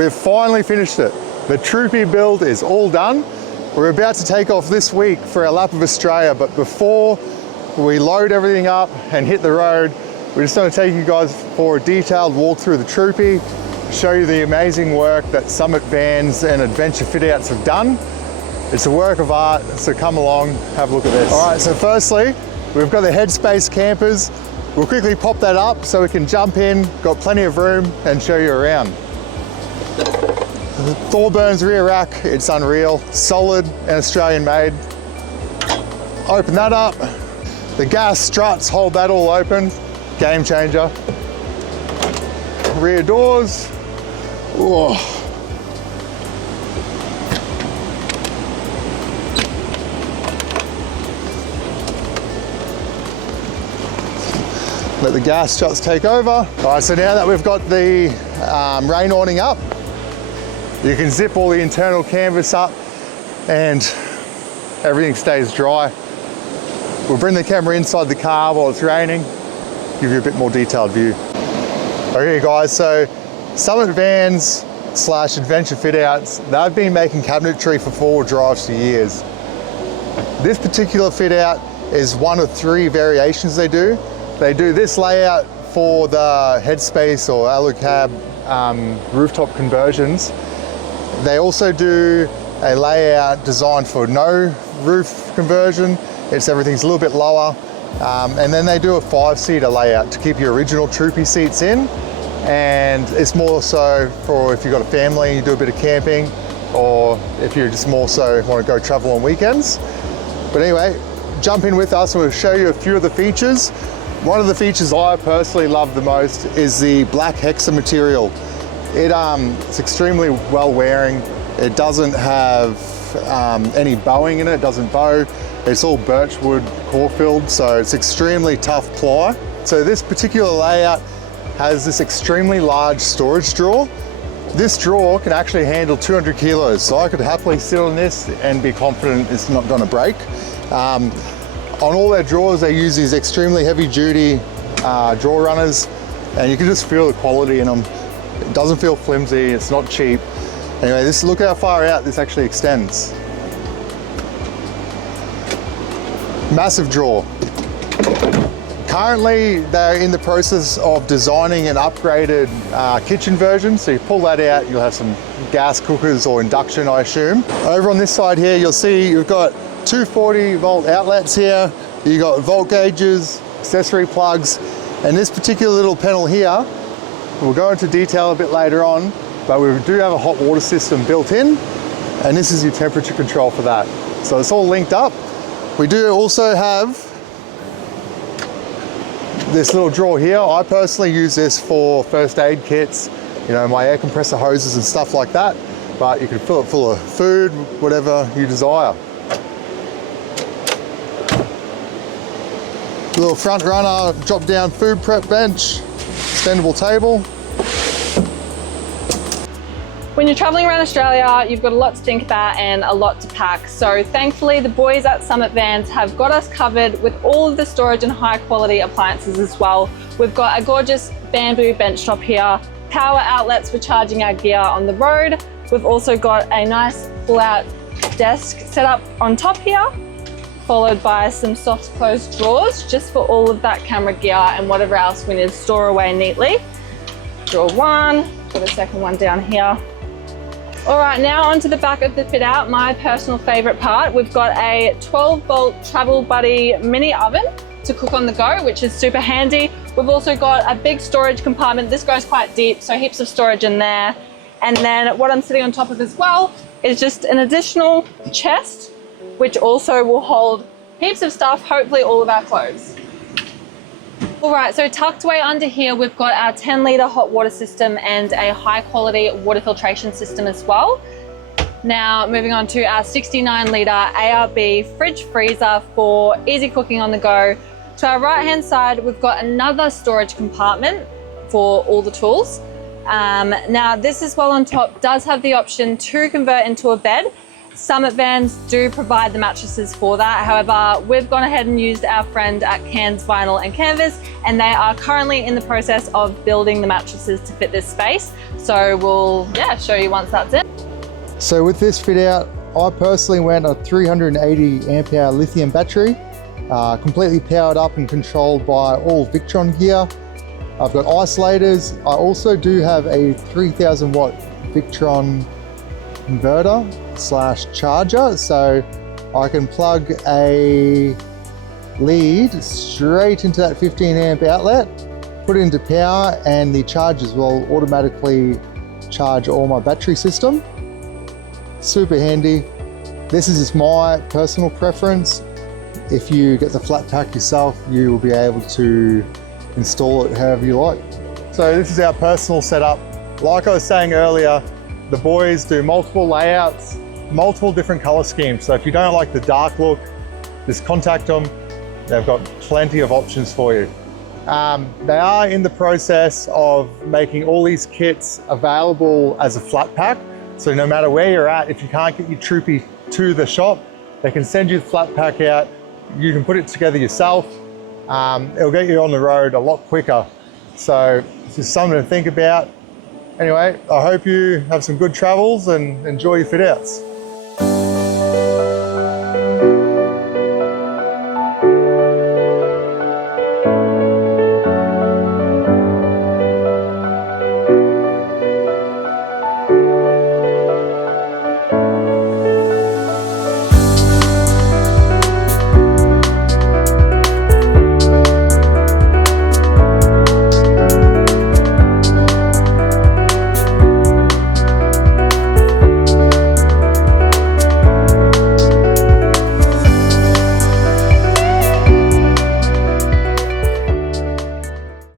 we've finally finished it. The Troopy build is all done. We're about to take off this week for our lap of Australia, but before we load everything up and hit the road, we just want to take you guys for a detailed walk through the Troopy, show you the amazing work that Summit Vans and Adventure Fit Outs have done. It's a work of art, so come along, have a look at this. All right, so firstly, we've got the Headspace campers. We'll quickly pop that up so we can jump in, got plenty of room, and show you around. Thorburns rear rack, it's unreal, solid and Australian made. Open that up. The gas struts hold that all open, game changer. Rear doors. Whoa. Let the gas struts take over. All right, so now that we've got the rain awning up, you can zip all the internal canvas up and everything stays dry. We'll bring the camera inside the car while it's raining, give you a bit more detailed view. Okay guys, so Summit Vans / Adventure Fit Outs, they've been making cabinetry for four-wheel drives for years. This particular fit out is one of three variations they do. They do this layout for the Headspace or Alucab rooftop conversions. They also do a layout designed for no roof conversion. Everything's a little bit lower. And then they do a 5-seater layout to keep your original Troopy seats in. And it's more so for if you've got a family, you do a bit of camping, or if you just more so want to go travel on weekends. But anyway, jump in with us and we'll show you a few of the features. One of the features I personally love the most is the black hexa material. It's extremely well wearing. It doesn't have any bowing in it, it doesn't bow. It's all birchwood core filled, so it's extremely tough ply. So this particular layout has this extremely large storage drawer. This drawer can actually handle 200 kilos, so I could happily sit on this and be confident it's not gonna break. On all their drawers, they use these extremely heavy duty drawer runners, and you can just feel the quality in them. It doesn't feel flimsy, it's not cheap. Anyway, look how far out this actually extends. Massive drawer. Currently, they're in the process of designing an upgraded kitchen version. So you pull that out, you'll have some gas cookers or induction, I assume. Over on this side here, you'll see you've got 240 volt outlets here. You've got volt gauges, accessory plugs, and this particular little panel here, we'll go into detail a bit later on, but we do have a hot water system built in, and this is your temperature control for that. So it's all linked up. We do also have this little drawer here. I personally use this for first aid kits, you know, my air compressor hoses and stuff like that, but you can fill it full of food, whatever you desire. Little front runner, drop down food prep bench, extendable table. When you're traveling around Australia, you've got a lot to think about and a lot to pack. So thankfully, the boys at Summit Vans have got us covered with all of the storage and high quality appliances as well. We've got a gorgeous bamboo bench top here, power outlets for charging our gear on the road. We've also got a nice pull-out desk set up on top here, followed by some soft closed drawers just for all of that camera gear and whatever else we need to store away neatly. Drawer one, got a second one down here. All right, now onto the back of the fit out, my personal favorite part. We've got a 12 volt Travel Buddy mini oven to cook on the go, which is super handy. We've also got a big storage compartment. This goes quite deep, so heaps of storage in there. And then what I'm sitting on top of as well is just an additional chest, which also will hold heaps of stuff, hopefully all of our clothes. All right, so tucked away under here, we've got our 10-litre hot water system and a high-quality water filtration system as well. Now, moving on to our 69-litre ARB fridge freezer for easy cooking on the go. To our right-hand side, we've got another storage compartment for all the tools. Now, this as well on top does have the option to convert into a bed. Summit Vans do provide the mattresses for that. However, we've gone ahead and used our friend at Cairns Vinyl and Canvas, and they are currently in the process of building the mattresses to fit this space. So we'll show you once that's in. So with this fit out, I personally went a 380 amp hour lithium battery, completely powered up and controlled by all Victron gear. I've got isolators. I also do have a 3000 watt Victron converter / charger, so I can plug a lead straight into that 15 amp outlet, put it into power, and the chargers will automatically charge all my battery system. Super handy. This is just my personal preference. If you get the flat pack yourself, you will be able to install it however you like. So this is our personal setup. Like I was saying earlier, the boys do multiple layouts, multiple different color schemes. So if you don't like the dark look, just contact them. They've got plenty of options for you. They are in the process of making all these kits available as a flat pack. So no matter where you're at, if you can't get your Troopy to the shop, they can send you the flat pack out. You can put it together yourself. It'll get you on the road a lot quicker. So it's just something to think about. Anyway, I hope you have some good travels and enjoy your fit outs.